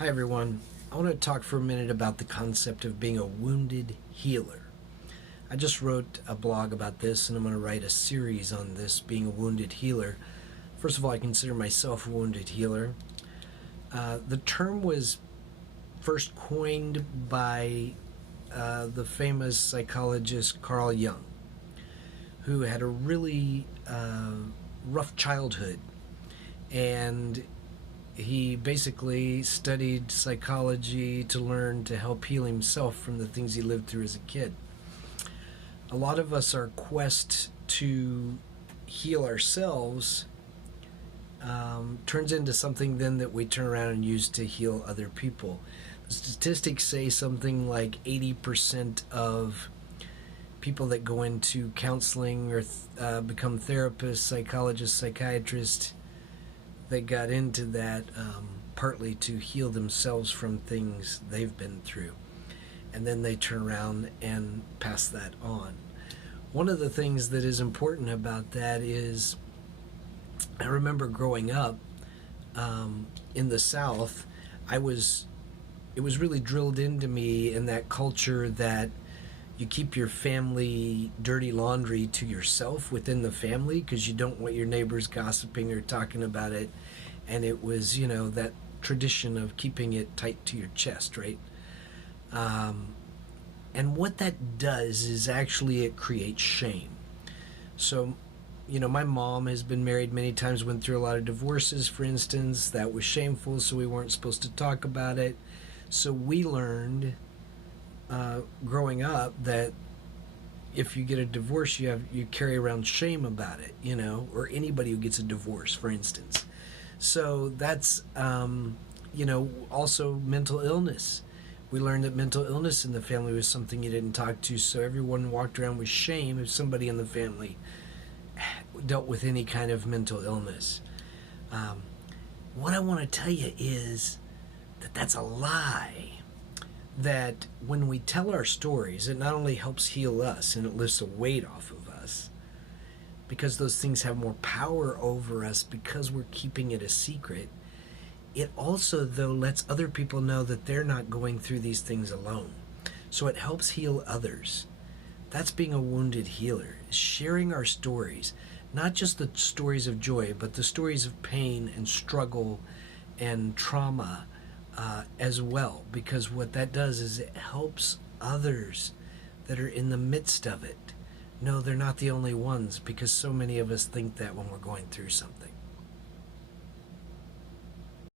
Hi, everyone. I want to talk for a minute about the concept of being a wounded healer. I just wrote a blog about this, and I'm going to write a series on this, being a wounded healer. First of all, I consider myself a wounded healer. The term was first coined by the famous psychologist Carl Jung, who had a really rough childhood, and he basically studied psychology to learn to help heal himself from the things he lived through as a kid. A lot of us, our quest to heal ourselves turns into something then that we turn around and use to heal other people. The statistics say something like 80% of people that go into counseling or become therapists, psychologists, psychiatrists, they got into that partly to heal themselves from things they've been through. And then they turn around and pass that on. One of the things that is important about that is, I remember growing up in the South, it was really drilled into me in that culture that you keep your family dirty laundry to yourself within the family because you don't want your neighbors gossiping or talking about it. And it was, that tradition of keeping it tight to your chest, right? And what that does is actually it creates shame. So, my mom has been married many times, went through a lot of divorces, for instance. That was shameful, so we weren't supposed to talk about it. So we learned growing up that if you get a divorce, you carry around shame about it, or anybody who gets a divorce, for instance. So that's also mental illness. We learned that mental illness in the family was something you didn't talk to, so everyone walked around with shame if somebody in the family dealt with any kind of mental illness. What I want to tell you is that that's a lie. That when we tell our stories, it not only helps heal us and it lifts a weight off of us, because those things have more power over us because we're keeping it a secret. It also, though, lets other people know that they're not going through these things alone. So it helps heal others. That's being a wounded healer, sharing our stories, not just the stories of joy, but the stories of pain and struggle and trauma as well, because what that does is it helps others that are in the midst of it know they're not the only ones, because so many of us think that when we're going through something.